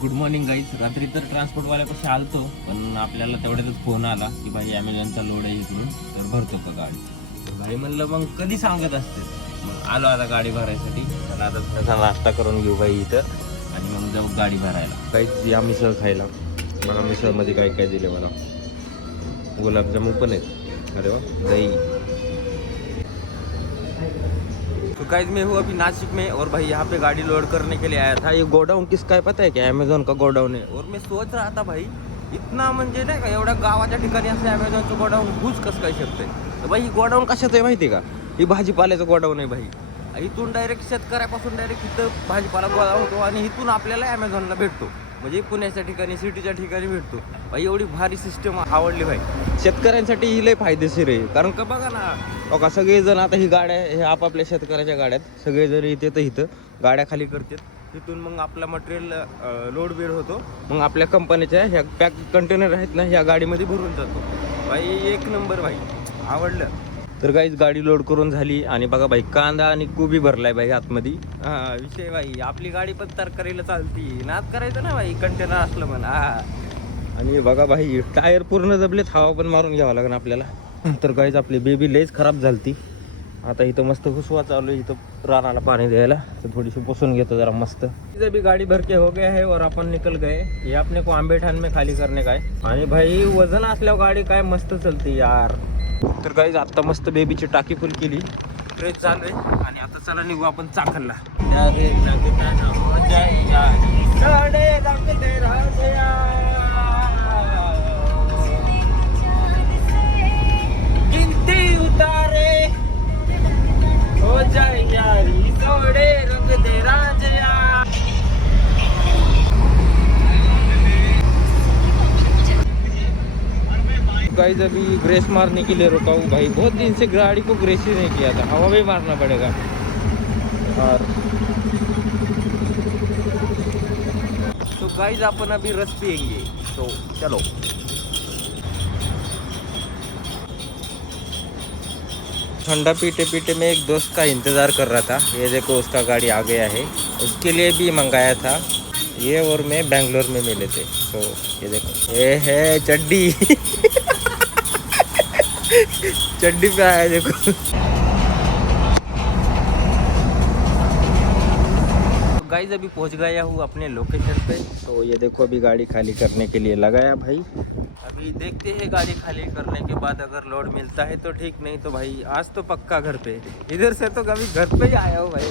Good morning guys. रात्री तर ट्रान्सपोर्टवाल्यापाशी आलतो, पण आपल्याला तेवढ्यातच फोन आला की भाई ॲमेझॉनचा लोड आहे इकडून, तर भरतो का गाडी. तर भाई म्हणलं मग कधी सांगत असते. मग आलो आता गाडी भरायसाठी. तर आता थोडासा नाश्ता करून घेऊ भाई इथं आणि मग जाऊ गाडी भरायला. काहीच या मिसळ खायला. मला मिसळमध्ये काय काय दिले मला. गुलाबजामुन पण आहेत. अरे वा. दही. तो गाइस मैं हूँ अभी नासिक में और भाई यहाँ पे गाड़ी लोड करने के लिए आया था. ये गोडाउन किसका है पता है क्या? अमेझॉन का गोडाउन है. और मैं सोच रहा था भाई इतना म्हणजे नाही का एवढ्या गावाच्या ठिकाणी असं अमेझॉनचं गोडाऊन घुस कसं काय शकतंय. तर भाई ही गोडाऊन कशाचं आहे माहिती आहे का? ही भाजीपाल्याचं गोडाऊन आहे भाई. इथून डायरेक्ट शेतकऱ्यापासून डायरेक्ट इथं भाजीपाला गोळा होतो आणि इथून आपल्याला अमेझॉनला भेटतो. म्हणजे पुण्याच्या ठिकाणी सिटीच्या ठिकाणी भेटतो भाई. एवढी भारी सिस्टम आवडली भाई. शेतकऱ्यांसाठी ही लय फायदेशीर आहे. कारण का बघा ना, बघा सगळेजण आता ही गाड्या हे आपापल्या शेतकऱ्याच्या गाड्यात सगळेजण इथे तर इथं गाड्या खाली करतात. तिथून मग आपला मटेरियल लोड बेड होतो. मग आपल्या कंपनीच्या ह्या पॅक कंटेनर आहेत ना, ह्या गाडीमध्ये भरून जातो भाई. एक नंबर भाई, आवडलं. तर काहीच गाडी लोड करून झाली आणि बघा भाई कांदा आणि कोबी भरलाय भाई आतमध्ये. हा विषय भाई, आपली गाडी पण तरकारीला चालती. नाद करायचं ना भाई, कंटेनर असलं म्हणा. आणि बघा भाई टायर पूर्ण दबलेत, हवा पण मारून घ्यावं लागेल आपल्याला. तर काहीच आपली बेबी लयच खराब झालती. आता इथं मस्त हुसवा चालू आहे इथं रानाला पाणी द्यायला. तर थोडीशी पुसून घेतो जरा मस्त. इधर भी गाड़ी भर के हो गया है और अपन निकल गए. ये अपने को आंबेठान में खाली करने का है. आणि भाई वजन असल्यावर गाडी काय मस्त चलते यार. तर काहीच आता मस्त बेबीची टाकी फुल केली. फ्रेश झालोय आणि आता चला निघू आपण चाकणला. गिनती उतारे हो जाए यारी सोडे रंग दे राजया. गाइस अभी ग्रेस मारने के लिए रुका हूँ भाई. बहुत दिन से गाड़ी को ग्रेस ही नहीं किया था. हवा भी मारना पड़ेगा. और तो गाइस अपन अभी रस पियेंगे. तो चलो. ठंडा पीते पीते मैं एक दोस्त का इंतज़ार कर रहा था. ये देखो उसका गाड़ी आ गया है. उसके लिए भी मंगाया था. ये और मैं बेंगलोर में मिले थे. तो ये देखो ये है चड्डी. चड्डी पे आया देखो. तो गाइस अभी पहुंच गया हूँ अपने लोकेशन पे. तो ये देखो अभी गाड़ी खाली करने के लिए लगाया भाई. अभी देखते हैं गाड़ी खाली करने के बाद अगर लोड मिलता है तो ठीक, नहीं तो भाई आज तो पक्का घर पे. इधर से तो कभी घर पे ही आया हूँ भाई.